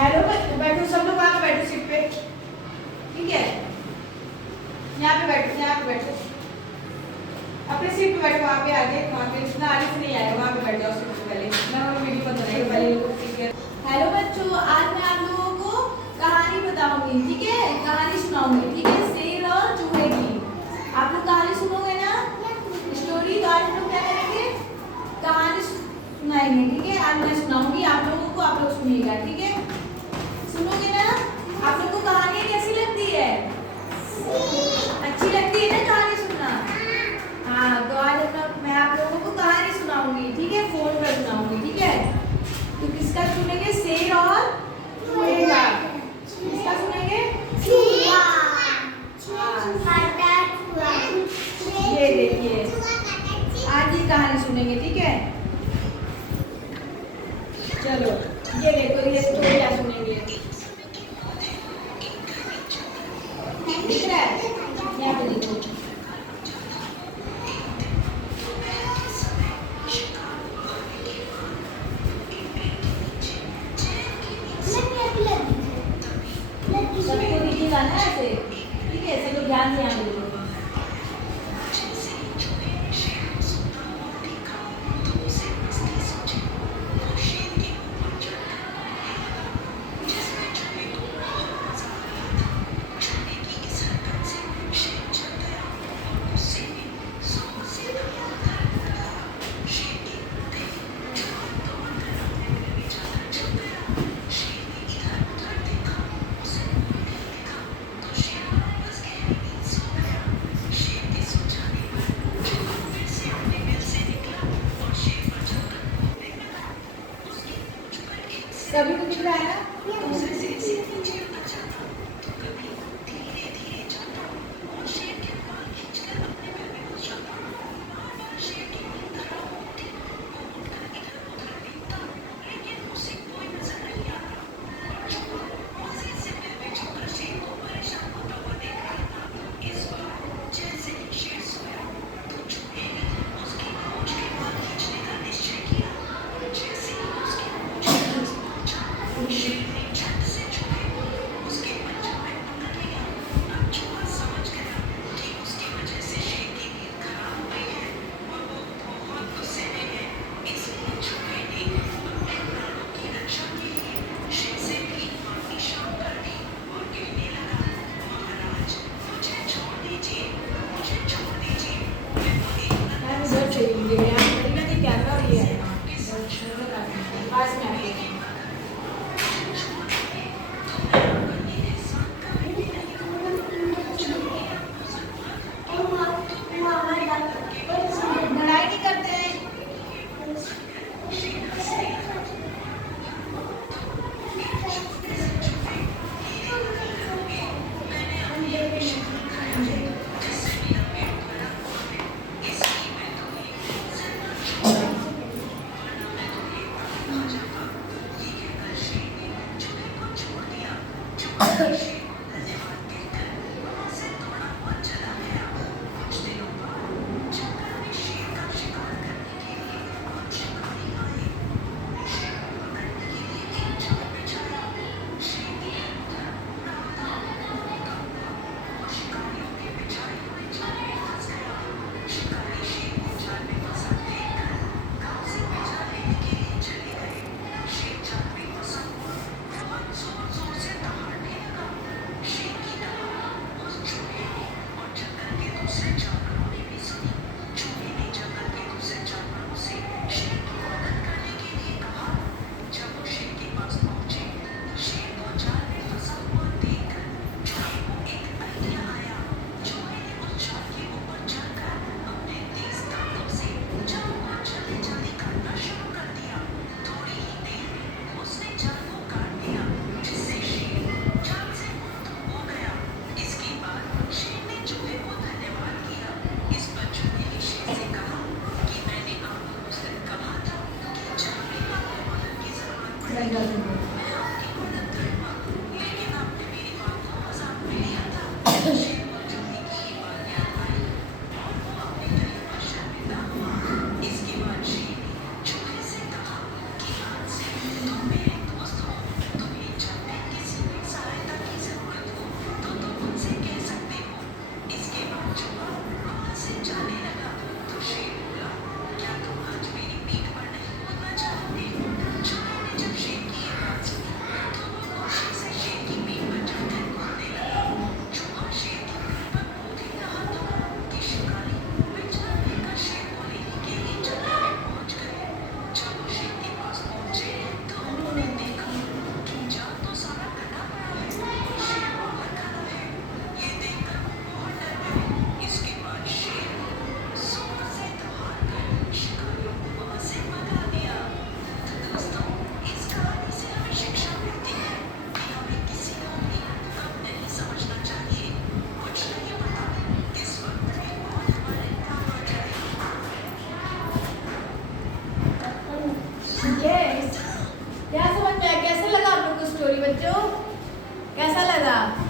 Hello, बैठो सब लोग, वहाँ पे बैठो सीट पे। ठीक है, यहाँ पे बैठो, यहाँ पे बैठो, अपने सीट पे बैठो। वहाँ पे आगे, वहाँ पे इतना आगे से नहीं आएगा, वहाँ पे बैठ जाओ सीट पे पहले। मैं वीडियो बंद बनाएगी पहले लोग। ठीक है, हेलो बच्चों, आज मैं आप लोगों को कहानी बताऊंगी। ठीक है, कहानी सुनाऊंगी। ठीक है, शेर और चूहे की। आप लोग कहानी सुनोगे ना, स्टोरी। तो आज हम लोग क्या करेंगे, कहानी सुनाएंगे। ठीक है, आज मैं सुनाऊंगी आप लोगों को, आप लोग सुनिएगा। ठीक है, सुनोगे ना। आप लोग को कहानी कैसी लगती है? अच्छी लगती है ना कहानी सुनना? हाँ, तो आज मैं आप लोगों को कहानी सुनाऊंगी। ठीक है, फोन पर सुनाऊंगी। ठीक है, तो किसका सुनेंगे, शेर और चूहे का? किसका सुनेंगे? ये देखिए, आज ही कहानी सुनेंगे। ठीक है, चलो ये देखो, ये स्टोरी क्या सुनेंगे। दिख रहा है, यहाँ पे देखो। सबको दिखेगा ना ऐसे। ठीक है, सब लोग ध्यान से यहाँ देखो। सभी को दिख रहा है ना? बच्चों कैसा लगा?